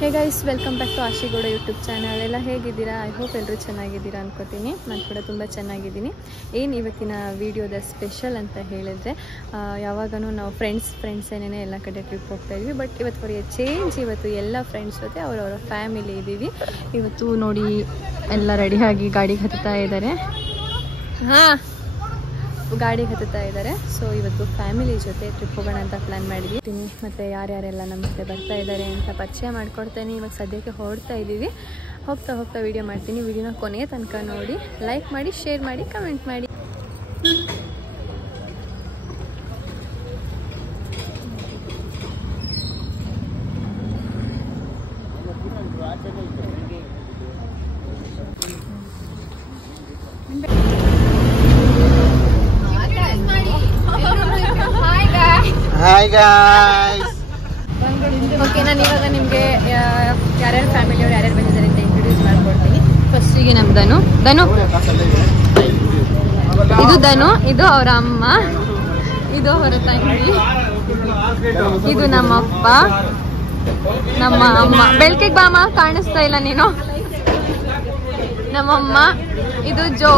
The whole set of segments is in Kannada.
Hey guys, welcome back to Ashi Gowda YouTube channel. ಎಲ್ಲ ಹೇಗಿದ್ದೀರಾ? ಐ ಹೋಪ್ ಎಲ್ಲರೂ ಚೆನ್ನಾಗಿದ್ದೀರಾ ಅನ್ಕೋತೀನಿ. ನಾನು ಕೂಡ ತುಂಬ ಚೆನ್ನಾಗಿದ್ದೀನಿ. ಏನು ಇವತ್ತಿನ ವೀಡಿಯೋದ ಸ್ಪೆಷಲ್ ಅಂತ ಹೇಳಿದ್ರೆ, ಯಾವಾಗೂ ನಾವು ಫ್ರೆಂಡ್ಸ್ ಏನೇನೇ ಎಲ್ಲ ಕಡೆ ಟ್ರಿಪ್ ಹೋಗ್ತಾ ಇದ್ವಿ. ಬಟ್ ಇವತ್ತು ಫಾರ್ ಎ ಚೇಂಜ್ ಇವತ್ತು ಎಲ್ಲ ಫ್ರೆಂಡ್ಸ್ ಜೊತೆ ಅವರವರ ಫ್ಯಾಮಿಲಿ ಇದ್ದೀವಿ. ಇವತ್ತು ನೋಡಿ ಎಲ್ಲ ರೆಡಿಯಾಗಿ ಗಾಡಿಗೆ ಹತ್ತುತ್ತಾ ಇದ್ದಾರೆ. ಗಾಡಿಗೆ ಹತ್ತುತ್ತಾ ಇದ್ದಾರೆ. ಸೊ ಇವತ್ತು ಫ್ಯಾಮಿಲಿ ಜೊತೆ ಟ್ರಿಪ್ ಹೋಗೋಣ ಅಂತ ಪ್ಲ್ಯಾನ್ ಮಾಡಿದ್ದೀನಿ. ಮತ್ತು ಯಾರ್ಯಾರೆಲ್ಲ ನಮ್ಮ ಜೊತೆ ಬರ್ತಾ ಇದ್ದಾರೆ ಅಂತ ಪರಿಚಯ ಮಾಡ್ಕೊಡ್ತೇನೆ. ಇವಾಗ ಸದ್ಯಕ್ಕೆ ಹೊರಡ್ತಾ ಇದ್ದೀವಿ. ಹೋಗ್ತಾ ವೀಡಿಯೋ ಮಾಡ್ತೀನಿ. ವೀಡಿಯೋನ ಕೊನೆಯ ತನಕ ನೋಡಿ, ಲೈಕ್ ಮಾಡಿ, ಶೇರ್ ಮಾಡಿ, ಕಮೆಂಟ್ ಮಾಡಿ. Hi guys. ಓಕೆ, ನಾನು ಇವಾಗ ನಿಮಗೆ ಯಾರ್ಯಾರು ಫ್ಯಾಮಿಲಿಯವ್ರು ಯಾರ್ಯಾರು ಬಂದಿದ್ದಾರೆ ಅಂತ ಇಂಟ್ರೊಡ್ಯೂಸ್ ಮಾಡ್ಕೊಡ್ತೀನಿ. ಫಸ್ಟಿಗೆ ನಮ್ಮ ಧನು. ಇದು ಧನು, ಇದು ಅವರ ಅಮ್ಮ, ಇದು ಅವರ ತಂಗಿ, ಇದು ನಮ್ಮಪ್ಪ, ನಮ್ಮ ಅಮ್ಮ. ಬೆಳ್ಕಿಗೆ ಬಾಮ, ಕಾಣಿಸ್ತಾ ಇಲ್ಲ ನೀನು. ನಮ್ಮಮ್ಮ, ಇದು ಜೋ.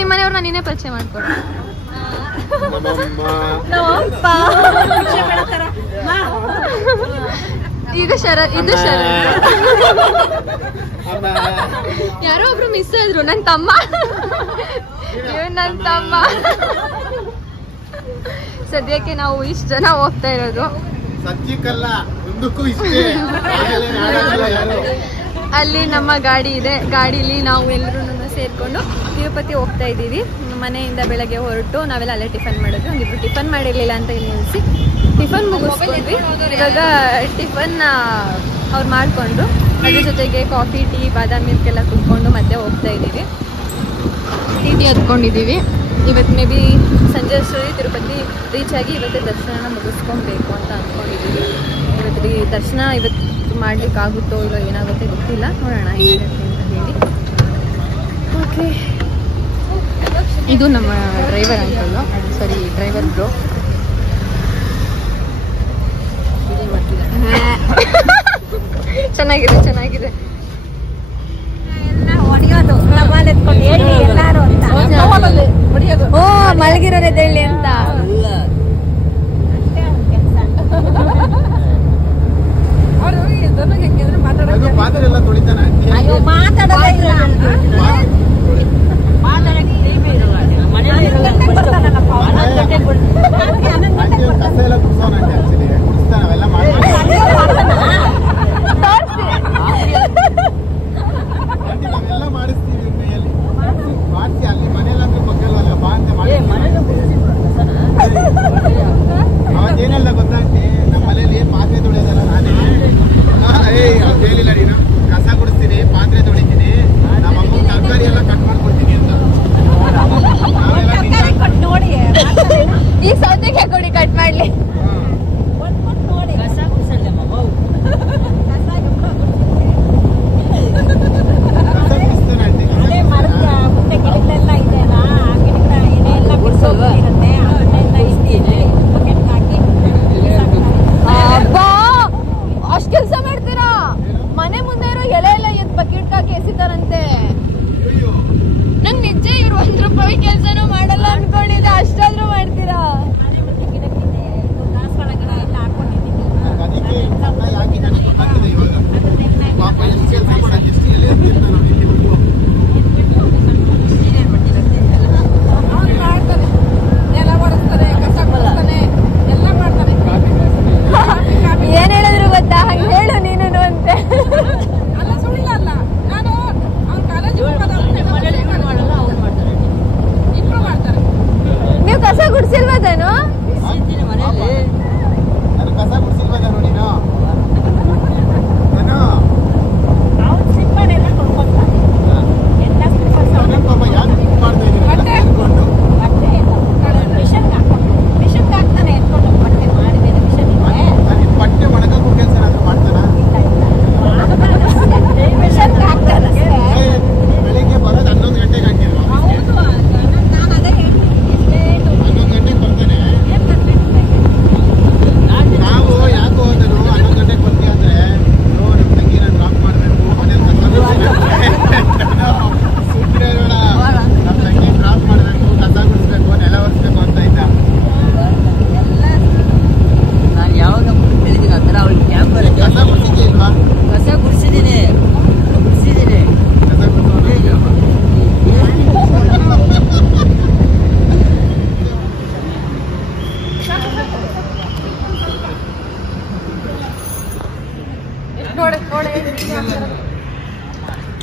ನಿಮ್ಮನೆಯವ್ರನ್ನ ನೀನೇ ಪರಿಚಯ ಮಾಡ್ಕೊಡು. ಇದು ಶರತ್. ಯಾರೋ ಒಬ್ರು ಮಿಸ್ ಆದ್ರು. ನನ್ನ ತಮ್ಮ. ಸದ್ಯಕ್ಕೆ ನಾವು ಇಷ್ಟು ಜನ ಹೋಗ್ತಾ ಇರೋದು. ಅಲ್ಲಿ ನಮ್ಮ ಗಾಡಿ ಇದೆ. ಗಾಡೀಲಿ ನಾವು ಎಲ್ಲರೂ ಸೇರ್ಕೊಂಡು ತಿರುಪತಿ ಹೋಗ್ತಾ ಇದ್ದೀವಿ. ಮನೆಯಿಂದ ಬೆಳಗ್ಗೆ ಹೊರಟು ನಾವೆಲ್ಲ ಅಲ್ಲೇ ಟಿಫನ್ ಮಾಡಿದ್ವಿ. ಒಂದಿಬ್ರು ಟಿಫನ್ ಮಾಡಿರಲಿಲ್ಲ ಅಂತ ನಿಲ್ಲಿಸಿ ಟಿಫನ್ ಮುಗಿಸ್ಕೊಂಡ್ವಿ. ಇವಾಗ ಟಿಫನ್ ಅವ್ರು ಮಾಡಿಕೊಂಡು ಅದ್ರ ಜೊತೆಗೆ ಕಾಫಿ, ಟೀ, ಬಾದಾಮಿ ಮಿಲ್ಕ್ ಎಲ್ಲ ಕುತ್ಕೊಂಡು ಮತ್ತೆ ಹೋಗ್ತಾ ಇದ್ದೀವಿ. ಟೀ ಹತ್ಕೊಂಡಿದ್ದೀವಿ. ಇವತ್ತು ಮೇ ಬಿ ಸಂಜೆ ಅಷ್ಟೊತ್ತಿಗೆ ತಿರುಪತಿ ರೀಚ್ ಆಗಿ ಇವತ್ತೇ ದರ್ಶನ ಮುಗಿಸ್ಕೊಬೇಕು ಅಂತ ಅಂದ್ಕೊಂಡಿದ್ದೀವಿ. ಇವತ್ತು ದರ್ಶನ ಮಾಡ್ಲಿಕ್ಕೆ ಆಗುತ್ತೋ ಇಲ್ಲೋ ಏನಾಗುತ್ತೆ ಗೊತ್ತಿಲ್ಲ, ನೋಡೋಣ ಏನಾಗುತ್ತೆ ಅಂತ ಹೇಳಿ. ಓಕೆ, ಇದು ನಮ್ಮ ಡ್ರೈವರ್ ಅಂಕಲ್ಲು, ಸಾರಿ ಡ್ರೈವರ್ ಬ್ರೋ. ಚೆನ್ನಾಗಿದೆ. ಓ, ಮಲಗಿರೋರೆದೇಳಿ ಅಂತ.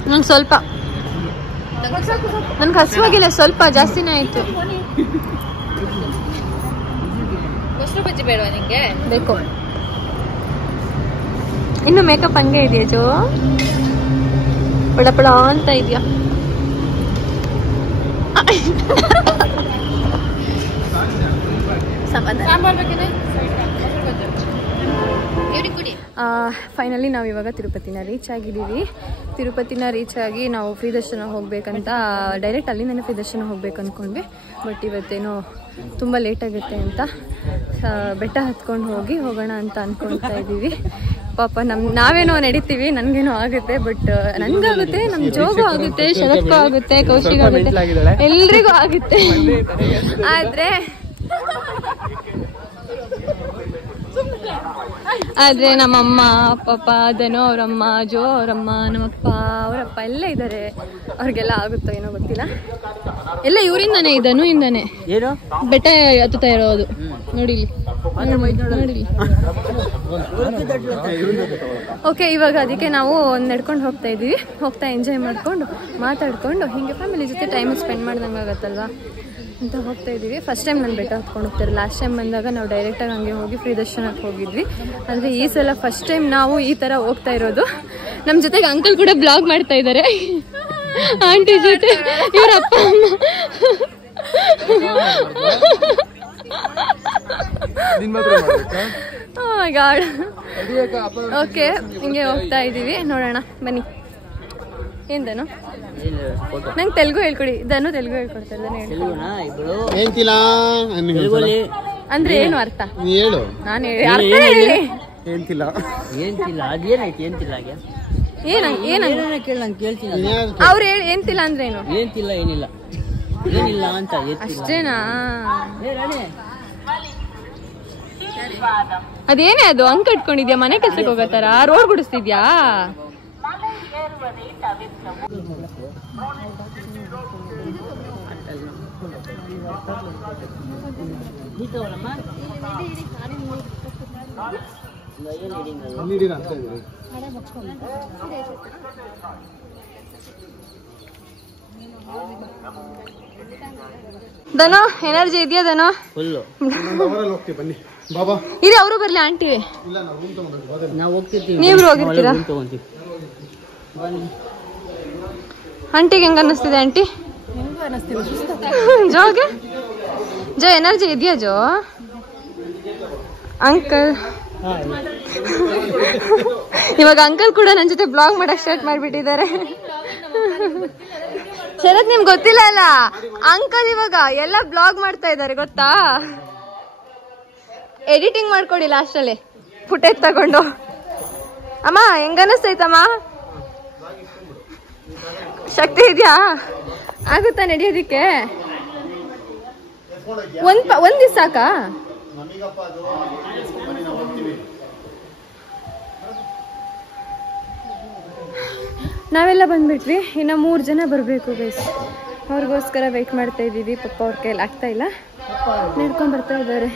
ನಂಗೆ ಸ್ವಲ್ಪ ನನ್ಗೆ ಹಸುವಾಗಿಲ್ಲ, ಸ್ವಲ್ಪ ಜಾಸ್ತಿನೇ ಆಯ್ತು. ಮೊಸರು ಬಜ್ಜಿ ಬೇಡವಾ ನಿಂಗೆ? ಬೇಕು. ಇನ್ನು ಮೇಕಪ್ ಹಂಗೆ ಇದೆಯಾ ಜೋ? ಪಡ ಅಂತ ಇದೆಯಾ? ಫೈನಲಿ ನಾವು ಇವಾಗ ತಿರುಪತಿನ ರೀಚ್ ಆಗಿದ್ದೀವಿ. ತಿರುಪತಿನ ರೀಚ್ ಆಗಿ ನಾವು ಫ್ರೀ ದರ್ಶನ ಹೋಗ್ಬೇಕಂತ ಡೈರೆಕ್ಟ್ ಅಲ್ಲಿಂದನೇ ಫ್ರೀ ದರ್ಶನ ಹೋಗ್ಬೇಕು ಅಂದ್ಕೊಂಡ್ವಿ. ಬಟ್ ಇವತ್ತೇನೋ ತುಂಬ ಲೇಟ್ ಆಗುತ್ತೆ ಅಂತ ಬೆಟ್ಟ ಹತ್ಕೊಂಡು ಹೋಗೋಣ ಅಂತ ಅಂದ್ಕೊಳ್ತಾ ಇದ್ದೀವಿ. ಪಾಪ ನಾವೇನೋ ನಡೀತೀವಿ, ನನಗೇನೋ ಆಗುತ್ತೆ. ಬಟ್ ನನಗಾಗುತ್ತೆ, ನಮ್ಮ ಜೋಗು ಆಗುತ್ತೆ, ಶರತ್ಗೂ ಆಗುತ್ತೆ, ಕೌಶಿಕ್ ಆಗುತ್ತೆ, ಎಲ್ರಿಗೂ ಆಗುತ್ತೆ. ಆದ್ರೆ ನಮ್ಮಮ್ಮ ಪಾಪ ಧನು ಅವರಮ್ಮ, ಜೋ ಅವರಮ್ಮ, ನಮ್ಮಪ್ಪ ಅವರಪ್ಪ ಎಲ್ಲ ಇದ್ದಾರೆ. ಅವ್ರಿಗೆಲ್ಲ ಆಗುತ್ತೋ ಏನೋ ಗೊತ್ತಿಲ್ಲ. ಎಲ್ಲ ಇವರಿಂದಾನೆ, ಧನು ಇಂದಾನೆ ಬೆಟ್ಟ ಹತ್ತುತ್ತಾ ಇರೋದು. ನೋಡಿ ಓಕೆ, ಇವಾಗ ಅದಕ್ಕೆ ನಾವು ನಡ್ಕೊಂಡು ಹೋಗ್ತಾ ಇದೀವಿ. ಹೋಗ್ತಾ ಎಂಜಾಯ್ ಮಾಡ್ಕೊಂಡು ಮಾತಾಡ್ಕೊಂಡು ಹಿಂಗೆ ಫ್ಯಾಮಿಲಿ ಜೊತೆ ಟೈಮ್ ಸ್ಪೆಂಡ್ ಮಾಡ್ದಂಗೆ ಆಗತ್ತಲ್ವಾ ಅಂತ ಹೋಗ್ತಾ ಇದ್ದೀವಿ. ಫಸ್ಟ್ ಟೈಮ್ ನಾನು ಬೆಟ್ಟ ಹತ್ಕೊಂಡು ಹೋಗ್ತಾರೆ. ಲಾಸ್ಟ್ ಟೈಮ್ ಬಂದಾಗ ನಾವು ಡೈರೆಕ್ಟಾಗಿ ಹಂಗೆ ಹೋಗಿ ಫ್ರೀ ದರ್ಶನಕ್ಕೆ ಹೋಗಿದ್ವಿ. ಅಂದರೆ ಈ ಸಲ ಫಸ್ಟ್ ಟೈಮ್ ನಾವು ಈ ಥರ ಹೋಗ್ತಾ ಇರೋದು. ನಮ್ಮ ಜೊತೆಗೆ ಅಂಕಲ್ ಕೂಡ ಬ್ಲಾಗ್ ಮಾಡ್ತಾ ಇದ್ದಾರೆ, ಆಂಟಿ ಜೊತೆ, ಇವ್ರ ಅಪ್ಪ ಅಮ್ಮ. ಓಕೆ, ಹಿಂಗೆ ಹೋಗ್ತಾ ಇದ್ದೀವಿ. ನೋಡೋಣ ಬನ್ನಿ. ಏನ್ ನಂಗೆ ತೆಲುಗು ಹೇಳ್ಕೊಡಿ. ಧನು ತೆಲುಗು ಹೇಳ್ಕೊಡ್ತಾರೆ. ಅಂದ್ರೆ ಏನು ಅರ್ಥ ಹೇಳು. ನಾನು ಅವ್ರು ಹೇಳಿ ಏನ್ತಿಲ್ಲ ಅಂದ್ರೆ ಏನು? ಏನಿಲ್ಲ ಅಂತ ಅಷ್ಟೇನಾ? ಅದೇನೇ ಅದು ಹಂಗ್ ಕಟ್ಕೊಂಡಿದ್ಯಾ? ಮನೆ ಕೆಲ್ಸಕ್ಕೆ ಹೋಗತ್ತಾರ? ರೋಡ್ ಗುಡಿಸ್ತಿದ್ಯಾ? ಧನು ಎನರ್ಜಿ ಇದೆಯಾ? ಧನು ಇದೆ. ಅವರು ಬರ್ಲಿ ಆಂಟಿ, ನೀವು ಹೋಗಿರ್ತೀರಾ? ಆಂಟಿಗೆ ಹೆಂಗ ಅನ್ನಿಸ್ತಿದೆ? ಆಂಟಿ ಜೋಗೆ ಜೋ ಎನರ್ಜಿ ಇದೆಯಾ? ಜೋ ಅಂಕಲ್ ಇವಾಗ ಅಂಕಲ್ ಕೂಡ ನನ್ನ ಜೊತೆ ಬ್ಲಾಗ್ ಮಾಡಕ್ ಸ್ಟಾರ್ಟ್ ಮಾಡ್ಬಿಟ್ಟಿದ್ದಾರೆ. ಶರತ್ ನಿಮ್ಗೆ ಗೊತ್ತಿಲ್ಲ ಅಲ್ಲ, ಅಂಕಲ್ ಇವಾಗ ಎಲ್ಲ ಬ್ಲಾಗ್ ಮಾಡ್ತಾ ಇದ್ದಾರೆ ಗೊತ್ತಾ? ಎಡಿಟಿಂಗ್ ಮಾಡ್ಕೊಡಿ ಲಾಸ್ಟ್ ಅಲ್ಲಿ ಫುಟೇಜ್ ತಗೊಂಡು. ಅಮ್ಮ ಹೆಂಗ ಅನಿಸ್ತೈತಮ್ಮ? ಶಕ್ತಿ ಇದೆಯಾ? ಆಗುತ್ತಾ ನಡೆಯೋದಿಕ್ಕೆ? ಒಂದ್ ದಿವಸ ಸಾಕಾ? ನಾವೆಲ್ಲ ಬಂದ್ಬಿಟ್ವಿ. ಇನ್ನ 3 ಜನ ಬರ್ಬೇಕು ಗೈಸ್. ಅವ್ರಿಗೋಸ್ಕರ ವೆಯ್ಟ್ ಮಾಡ್ತಾ ಇದ್ದೀವಿ. ಪಪ್ಪ ಅವ್ರ ಕೈಯಲ್ಲಿ ಆಗ್ತಾ ಇಲ್ಲ, ನಡ್ಕೊಂಡ್ ಬರ್ತಾ ಇದ್ದಾರೆ.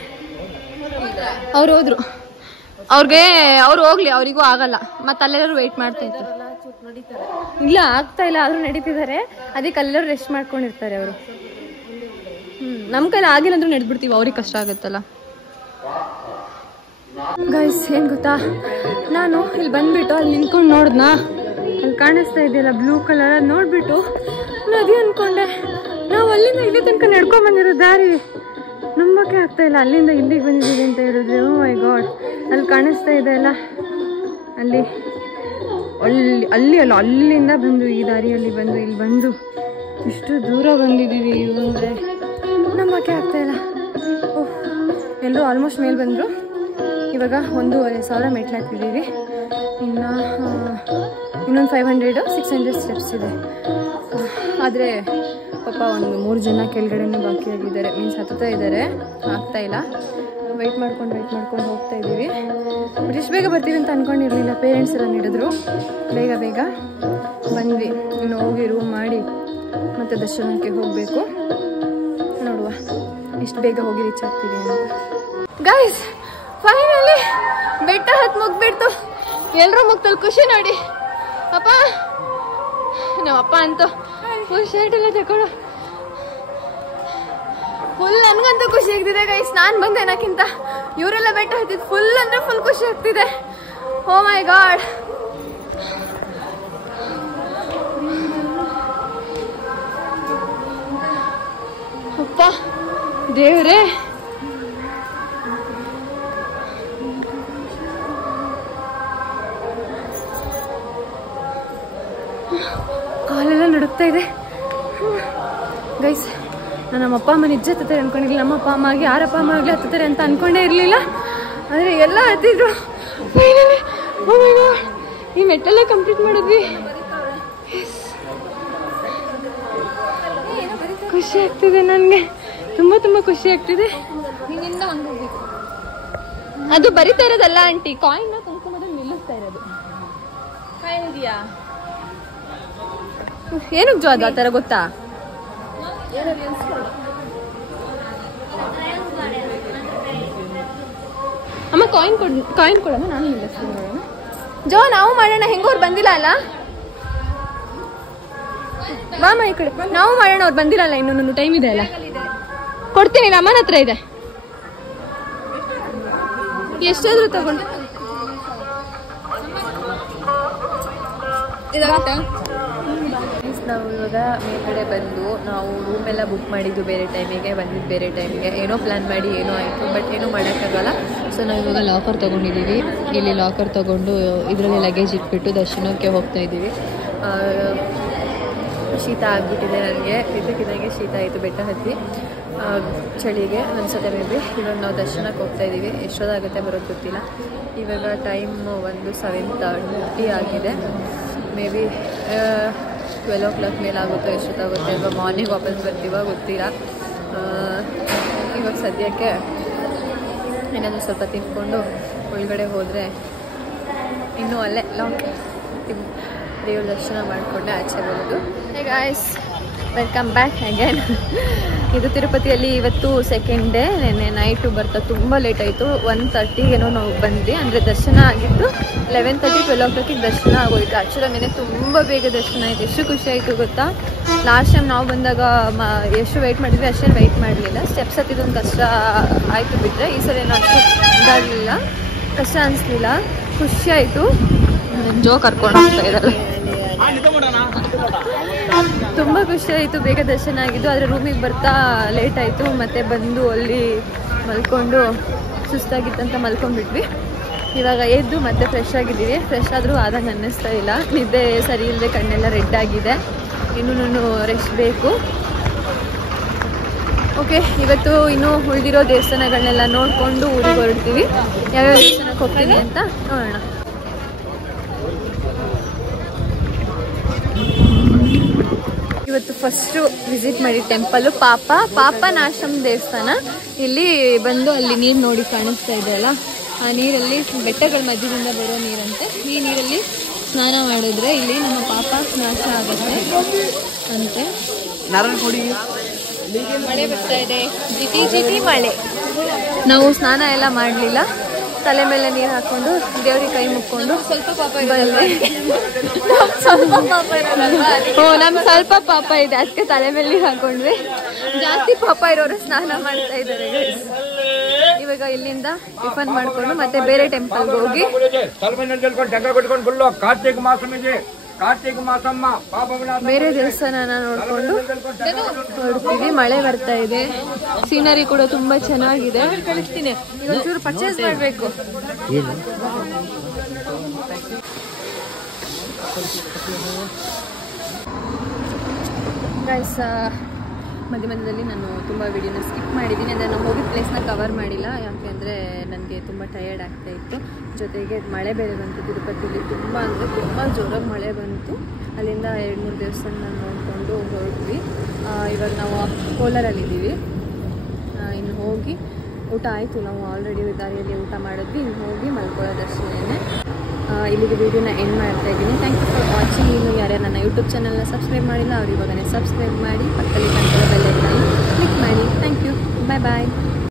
ಅವ್ರು ಹೋದ್ರು. ಅವ್ರು ಹೋಗ್ಲಿ, ಅವ್ರಿಗೂ ಆಗಲ್ಲ. ಮತ್ತೆ ಅಲ್ಲೆಲ್ಲರೂ ವೆಯ್ಟ್ ಮಾಡ್ತಾ ಇತ್ತು. ಇಲ್ಲ ಆಗ್ತಾ ಇಲ್ಲ, ಆದ್ರೂ ನಡೀತಿದ್ದಾರೆ. ಅದಕ್ಕೆ ಅಲ್ಲೆಲ್ಲರೂ ರೆಸ್ಟ್ ಮಾಡ್ಕೊಂಡಿರ್ತಾರೆ ಅವರು. ನಮ್ ಕೈಲಿ ಆಗಿಲ್ಲ ಅಂದ್ರೂ ನಡೆದ್ಬಿಡ್ತೀವಿ, ಅವ್ರಿಗೆ ಕಷ್ಟ ಆಗುತ್ತಲ್ಲ ಗೈಸ್. ಏನ್ ಗೊತ್ತಾ, ನಾನು ಇಲ್ಲಿ ಬಂದ್ಬಿಟ್ಟು ಅಲ್ಲಿ ನಿಂತ್ಕೊಂಡು ನೋಡ್ದನಾ, ಅಲ್ಲಿ ಕಾಣಿಸ್ತಾ ಇದೆಯಲ್ಲ ಬ್ಲೂ ಕಲರ್, ಅದು ನೋಡ್ಬಿಟ್ಟು ನದಿ ಅನ್ಕೊಂಡೆ. ನಾವು ಅಲ್ಲಿಂದ ಇಲ್ಲಿ ತನಕ ನಡ್ಕೊಂಡ್ ಬಂದಿರೋ ದಾರಿ ನಂಬಕ್ಕೆ ಆಗ್ತಾ ಇಲ್ಲ. ಅಲ್ಲಿಂದ ಇಲ್ಲಿಗೆ ಬಂದಿದ್ದೀವಿ ಅಂತ ಹೇಳಿದ್ರೆ, ಓ ಮೈ ಗಾಡ್. ಅಲ್ಲಿ ಕಾಣಿಸ್ತಾ ಇದೆ ಅಲ್ಲ, ಅಲ್ಲಿಂದ ಬಂದು ಈ ದಾರಿಯಲ್ಲಿ ಬಂದು ಇಲ್ಲಿ ಬಂದು ಇಷ್ಟು ದೂರ ಬಂದಿದ್ದೀವಿ ಅಂದರೆ ನಂಬಕ್ಕೆ ಆಗ್ತಾ ಇಲ್ಲ. ಓಹ್, ಎಲ್ಲರೂ ಆಲ್ಮೋಸ್ಟ್ ಮೇಲೆ ಬಂದರು. ಇವಾಗ 1,500 ಮೆಟ್ಲು ಹಾಕಿದ್ದೀವಿ. ಇನ್ನೊಂದು 500-600 ಸ್ಟೆಪ್ಸ್ ಇದೆ. ಆದರೆ ಪಾಪ ಒಂದು 3 ಜನ ಕೆಳಗಡೆನೇ ಬಾಕಿಯಾಗಿದ್ದಾರೆ, ಮೀನ್ಸ್ ಹತ್ತುತ್ತಾ ಇದ್ದಾರೆ, ಆಗ್ತಾ ಇಲ್ಲ. ವೆಯ್ಟ್ ಮಾಡ್ಕೊಂಡು ಹೋಗ್ತಾ ಇದ್ದೀವಿ. ಬಟ್ ಇಷ್ಟು ಬೇಗ ಬರ್ತೀವಿ ಅಂತ ಅಂದ್ಕೊಂಡಿರಲಿಲ್ಲ. ಪೇರೆಂಟ್ಸ್ ಎಲ್ಲ ನೀಡಿದ್ರು, ಬೇಗ ಬಂದ್ವಿ. ಇನ್ನು ಹೋಗಿ ರೂಮ್ ಮಾಡಿ ಮತ್ತೆ ದರ್ಶನಕ್ಕೆ ಹೋಗಬೇಕು. ನೋಡುವ ಇಷ್ಟು ಬೇಗ ಹೋಗಿ ರೀಚ್ ಆಗ್ತೀವಿ ಅಂತ. ಗೈಸ್ ಫೈನಲಿ ಬೆಟ್ಟ ಹತ್ತು ಮುಗ್ಬಿಡ್ತು. ಎಲ್ರೂ ಮುಕ್ತಲ್ಲಿ ಖುಷಿ ನೋಡಿ. ಅಪ್ಪ ನಮ್ಮಪ್ಪ ಅಂತೂ ಫುಲ್ ಶರ್ಟ್ ಎಲ್ಲ ತಗೊಳ್ಳೋ ಫುಲ್. ನನ್ಗಂತೂ ಖುಷಿ ಆಗ್ತಿದೆ ಗೈಸ್. ನಾನು ಬಂದೆ ಅನ್ನಕ್ಕಿಂತ ಇವರೆಲ್ಲ ಬೆಟ್ಟ ಹತ್ತಿದ್ ಫುಲ್ ಅಂದ್ರೆ ಫುಲ್ ಖುಷಿ ಆಗ್ತಿದೆ. ಓ ಮೈ ಗಾಡ್. ಅಪ್ಪ ದೇವ್ರೇ, ಕಾಲೆಲ್ಲ ನಡುಕ್ತಾ ಇದೆ ಗೈಸ್. ನಾನು ನಮ್ಮ ಅಪ್ಪ ಅಮ್ಮ ನಿಜ ಹತ್ತಾರೆ ಅನ್ಕೊಂಡಿರ್ಲಿಲ್ಲ. ನಮ್ಮ ಅಪ್ಪ ಅಮ್ಮ ಆಗಿ ಯಾರಪ್ಪ ಅಮ್ಮ ಆಗಲಿ ಹತ್ತಾರೆ ಅಂತ ಅನ್ಕೊಂಡೇ ಇರಲಿಲ್ಲ. ಆದರೆ ಎಲ್ಲ ಹತ್ತಿದ್ರು. ಈ ಮೆಟ್ಟೆಲ್ಲ ಕಂಪ್ಲೀಟ್ ಮಾಡಿದ್ವಿ. ಖುಷಿ ಆಗ್ತಿದೆ ನನಗೆ, ತುಂಬ ತುಂಬ ಖುಷಿ ಆಗ್ತಿದೆ. ಅದು ಬರಿತಾ ಇರೋದಲ್ಲ ಆಂಟಿ, ಕಾಯಿನ್ ಕುಂಕುಮದಲ್ಲಿ ನಿಲ್ಲಿಸ್ತಾ ಇರೋದು. ಏನಕ್ಕೆ ಜೋ ಅದು ಆ ಥರ ಗೊತ್ತಾ? ಅಮ್ಮ ಕಾಯಿನ್ ಕೊಡೋಣ, ನಾನು ನಿಲ್ಲಿಸ್ತೀನಿ ನೋಡೋಣ. ಜೋ ನಾವು ಮಾಡೋಣ, ಹೆಂಗೋರು ಬಂದಿಲ್ಲ ಅಲ್ಲ? ಬಾಮ ಈ ಕಡೆ, ನಾವು ಮಾಡೋಣ. ಅವ್ರು ಬಂದಿಲ್ಲ ಅಲ್ಲ, ಇನ್ನೊಂದು ಟೈಮ್ ಇದೆ ಅಲ್ಲ. ಕೊಡ್ತೀನಿ, ಅಮ್ಮನ ಹತ್ರ ಇದೆ. ಎಷ್ಟಾದ್ರೂ ತಗೊಂಡು ನಾವು ಇವಾಗ ಮೇಲ್ಗಡೆ ಬಂದು ನಾವು ರೂಮೆಲ್ಲ ಬುಕ್ ಮಾಡಿದ್ದು ಬೇರೆ ಟೈಮಿಗೆ, ಬಂದಿದ್ದು ಬೇರೆ ಟೈಮಿಗೆ. ಏನೋ ಪ್ಲ್ಯಾನ್ ಮಾಡಿ ಏನೋ ಆಯಿತು, ಬಟ್ ಏನೂ ಮಾಡೋಕ್ಕಾಗಲ್ಲ. ಸೊ ನಾವು ಇವಾಗ ಲಾಕರ್ ತೊಗೊಂಡಿದ್ದೀವಿ. ಇಲ್ಲಿ ಲಾಕರ್ ತೊಗೊಂಡು ಇದರಲ್ಲಿ ಲಗೇಜ್ ಇಟ್ಬಿಟ್ಟು ದರ್ಶನಕ್ಕೆ ಹೋಗ್ತಾ ಇದ್ದೀವಿ. ಶೀತ ಆಗಿಬಿಟ್ಟಿದೆ ನನಗೆ, ಇದಕ್ಕಿದಂಗೆ ಶೀತ ಆಯಿತು ಬೆಟ್ಟ ಹತ್ತಿ ಚಳಿಗೆ ಅನ್ಸುತ್ತೆ ಮೇ ಬಿ. ಇವಾಗ ನಾವು ದರ್ಶನಕ್ಕೆ ಹೋಗ್ತಾ ಇದ್ದೀವಿ. ಎಷ್ಟೊತ್ತಾಗುತ್ತೆ ಬರೋದು ಗೊತ್ತಿಲ್ಲ. ಇವಾಗ ಟೈಮ್ ಒಂದು 7:30 ಆಗಿದೆ. ಮೇ ಬಿ 12 o'clock ಮೇಲಾಗುತ್ತೋ, ಎಷ್ಟೊತ್ತಾಗುತ್ತೆ ಅಥವಾ ಮಾರ್ನಿಂಗ್ ವಾಪಸ್ ಬರ್ತೀವೋ ಗೊತ್ತಿಲ್ಲ. ಇವಾಗ ಸದ್ಯಕ್ಕೆ ಏನಾದರೂ ಸ್ವಲ್ಪ ತಿನ್ಕೊಂಡು ಒಳಗಡೆ ಹೋದರೆ ಇನ್ನೂ ಅಲ್ಲೇ ಲಾಕ್ ದೇವ್ರ ದರ್ಶನ ಮಾಡಿಕೊಂಡೆ ಆಚೆ ಬರೋದು. Hey guys, welcome back again. ಇದು ತಿರುಪತಿಯಲ್ಲಿ ಇವತ್ತು ಸೆಕೆಂಡ್ ಡೇ. ನೆನ್ನೆ ನೈಟು ಬರ್ತಾ ತುಂಬ ಲೇಟ್ ಆಯಿತು. 1:30 ನಾವು ಬಂದ್ವಿ. ಅಂದರೆ ದರ್ಶನ ಆಗಿದ್ದು 11:30 12 o'clock ದರ್ಶನ ಆಗೋಯ್ತು. ಆ್ಯಕ್ಚುಲಿ ನೆನ್ನೆ ತುಂಬ ಬೇಗ ದರ್ಶನ ಆಯಿತು. ಎಷ್ಟು ಖುಷಿ ಆಯಿತು ಗೊತ್ತಾ? ಲಾಸ್ಟ್ ಟೈಮ್ ನಾವು ಬಂದಾಗ ಎಷ್ಟು ವೆಯ್ಟ್ ಮಾಡಿದ್ವಿ ಅಷ್ಟೇನು ವೆಯ್ಟ್ ಮಾಡಲಿಲ್ಲ. ಸ್ಟೆಪ್ಸ್ ಹತ್ತಿದೊಂದು ಕಷ್ಟ ಆಯಿತು ಬಿಟ್ಟರೆ, ಈ ಸಲ ಏನೋ ಅಷ್ಟು ಇದಾಗಲಿಲ್ಲ, ಕಷ್ಟ ಅನಿಸ್ಲಿಲ್ಲ. ಖುಷಿ ಆಯಿತು. ಜೋ ಕರ್ಕೊಂಡು ಹೋಗ್ತಾ ಇರಲ್ಲ, ತುಂಬ ಖುಷಿ ಆಯಿತು. ಬೇಗ ದರ್ಶನ ಆಗಿದ್ದು. ಆದರೆ ರೂಮಿಗೆ ಬರ್ತಾ ಲೇಟ್ ಆಯಿತು. ಮತ್ತು ಬಂದು ಅಲ್ಲಿ ಮಲ್ಕೊಂಡು ಸುಸ್ತಾಗಿತ್ತಂತ ಮಲ್ಕೊಂಡ್ಬಿಟ್ವಿ. ಇವಾಗ ಎದ್ದು ಮತ್ತೆ ಫ್ರೆಶ್ ಆಗಿದ್ದೀವಿ. ಫ್ರೆಶ್ ಆದರೂ ಆದಂಗೆ ಅನ್ನಿಸ್ತಾ ಇಲ್ಲ. ನಿದ್ದೆ ಸರಿ ಇಲ್ಲದೆ ಕಣ್ಣೆಲ್ಲ ರೆಡ್ ಆಗಿದೆ. ಇನ್ನೂ ರೆಸ್ಟ್ ಬೇಕು. ಓಕೆ, ಇವತ್ತು ಇನ್ನೂ ಉಳಿದಿರೋ ದೇವಸ್ಥಾನಗಳನ್ನೆಲ್ಲ ನೋಡಿಕೊಂಡು ಊರಿಗೆ ಹೊರಡ್ತೀವಿ. ಯಾವ್ಯಾವ ದೇವಸ್ಥಾನಕ್ಕೆ ಹೋಗ್ತೀವಿ ಅಂತ ನೋಡೋಣ. ಇವತ್ತು ಫಸ್ಟು ವಿಸಿಟ್ ಮಾಡಿ ಟೆಂಪಲ್ಲು ಪಾಪನಾಶ್ರಮ ದೇವಸ್ಥಾನ. ಇಲ್ಲಿ ಬಂದು ಅಲ್ಲಿ ನೀರು ನೋಡಿ ಕಾಣಿಸ್ತಾ ಇದೆಯಲ್ಲ, ಆ ನೀರಲ್ಲಿ ಬೆಟ್ಟಗಳ ಮಧ್ಯದಿಂದ ಬರೋ ನೀರಂತೆ. ಈ ನೀರಲ್ಲಿ ಸ್ನಾನ ಮಾಡಿದ್ರೆ ಇಲ್ಲಿ ನಮ್ಮ ಪಾಪ ನಾಶ ಆಗುತ್ತೆ ಅಂತೆ. ಮಳೆ ಬರ್ತಾ ಇದೆ, ಜಿಟಿ ಜಿಟಿ ಮಳೆ. ನಾವು ಸ್ನಾನ ಎಲ್ಲ ಮಾಡಲಿಲ್ಲ. ತಲೆ ಮೇಲೆ ನೀರು ಹಾಕೊಂಡು ದೇವ್ರಿಗೆ ಕೈ ಮುಕ್ಕೊಂಡು ಸ್ವಲ್ಪ ಪಾಪ ಬಂದೆ. ನಮ್ಗೆ ಸ್ವಲ್ಪ ಪಾಪ ಇದೆ, ಅದಕ್ಕೆ ತಲೆ ಮೇಲೆ ನೀರು ಹಾಕೊಂಡ್ವಿ. ಜಾಸ್ತಿ ಪಾಪ ಇರೋರು ಸ್ನಾನ ಮಾಡ್ತಾ ಇದ್ದಾರೆ. ಇವಾಗ ಇಲ್ಲಿಂದ ಟಿಫನ್ ಮಾಡ್ಕೊಂಡು ಮತ್ತೆ ಬೇರೆ ಟೆಂಪಲ್ಗೆ ಹೋಗಿ ಬೇರೆ ದೇವಸ್ಥಾನನ ನೋಡ್ಕೊಂಡು ಹೊರಡ್ತೀವಿ. ಮಳೆ ಬರ್ತಾ ಇದೆ, ಸೀನರಿ ಕೂಡ ತುಂಬಾ ಚೆನ್ನಾಗಿದೆ. ಕಳಿಸ್ತೀನಿ, ಒಂಚೂರು ಪರ್ಚೇಸ್ ಮಾಡಬೇಕು. ಗೈಸ್, ಮಧ್ಯ ಮಧ್ಯದಲ್ಲಿ ನಾನು ತುಂಬ ವಿಡಿಯೋನ ಸ್ಕಿಪ್ ಮಾಡಿದ್ದೀನಿ. ಅಂದರೆ ನಾವು ಹೋಗಿದ್ದ ಪ್ಲೇಸ್ನ ಕವರ್ ಮಾಡಿಲ್ಲ, ಯಾಕೆಂದರೆ ನನಗೆ ತುಂಬ ಟಯರ್ಡ್ ಆಗ್ತಾ ಇತ್ತು. ಜೊತೆಗೆ ಮಳೆ ಬೇರೆ ಬಂತು. ತಿರುಪತಿಲಿ ತುಂಬ ಅಂದರೆ ತುಂಬ ಜೋರಾಗಿ ಮಳೆ ಬಂತು. ಅಲ್ಲಿಂದ 2-3 ದೇವಸ್ಥಾನ ನೋಡಿಕೊಂಡು ಹೊರಟ್ವಿ. ಇವಾಗ ನಾವು ಕೋಲಾರಲ್ಲಿದ್ದೀವಿ. ಇನ್ನು ಹೋಗಿ ಊಟ ಆಯಿತು. ನಾವು ಆಲ್ರೆಡಿ ದಾರಿಯಲ್ಲಿ ಊಟ ಮಾಡಿದ್ವಿ. ಇನ್ನು ಹೋಗಿ ಮಲ್ಕೊಳ್ಳೋದಷ್ಟೇ. ಇಲ್ಲಿಗೆ ವಿಡಿಯೋನ ಎಂಡ್ ಮಾಡ್ತಾ ಇದ್ದೀನಿ. Thank you for watching. ಇನ್ನು ಯಾರ್ಯಾರು ನನ್ನ ಯೂಟ್ಯೂಬ್ ಚಾನಲ್ನ ಸಬ್ಸ್ಕ್ರೈಬ್ ಮಾಡಿಲ್ಲ ಅವ್ರು ಇವಾಗನೇ ಸಬ್ಸ್ಕ್ರೈಬ್ ಮಾಡಿ, ಪಕ್ಕದಲ್ಲಿ ಬೆಲ್ ಐಕಾನ್ ಕ್ಲಿಕ್ ಮಾಡಿ. Thank you, bye bye.